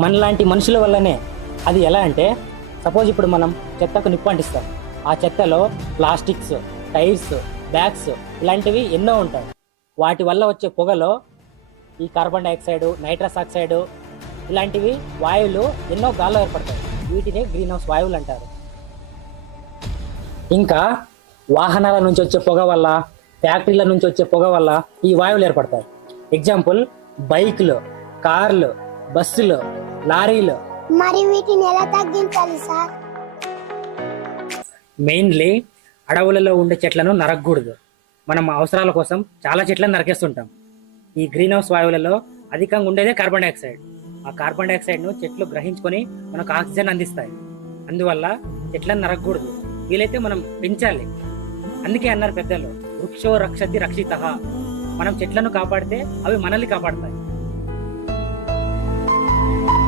మనలాంటి మనుషుల వల్లనే. అది ఎలా అంటే, సపోజ్ ఇప్పుడు మనం చెత్తకు నిప్పు అంటిస్తాం. ఆ చెత్తలో ప్లాస్టిక్స్, టైర్స్, బ్యాగ్స్ ఇలాంటివి ఎన్నో ఉంటాయి. వాటి వల్ల వచ్చే పొగలో ఈ కార్బన్ డైఆక్సైడ్, నైట్రస్ ఆక్సైడ్ ఇలాంటివి వాయువులు ఎన్నో గాల్లో ఏర్పడతాయి. వీటిని గ్రీన్ హౌస్ వాయువులు అంటారు. ఇంకా వాహనాల నుంచి వచ్చే పొగ వల్ల, ఫ్యాక్టరీల నుంచి వచ్చే పొగ వల్ల ఈ వాయువులు ఏర్పడతాయి. ఎగ్జాంపుల్ బైక్లు, కార్లు, బస్సులు, లారీలు. మరి వీటిని ఎలా తగ్గించాలి సార్? మెయిన్లీ అడవులలో ఉండే చెట్లను నరకకూడదు. మనం అవసరాల కోసం చాలా చెట్లను నరికేస్తుంటాం. ఈ గ్రీన్ హౌస్ వాయువులలో అధికంగా ఉండేదే కార్బన్ డైఆక్సైడ్. ఆ కార్బన్ డైఆక్సైడ్ను చెట్లు గ్రహించుకొని మనకు ఆక్సిజన్ అందిస్తాయి. అందువల్ల చెట్లను నరకకూడదు, వీలైతే మనం పెంచాలి. అందుకే అన్నారు పెద్దలు, వృక్షో రక్షతి రక్షితః. మనం చెట్లను కాపాడితే అవి మనల్ని కాపాడతాయి.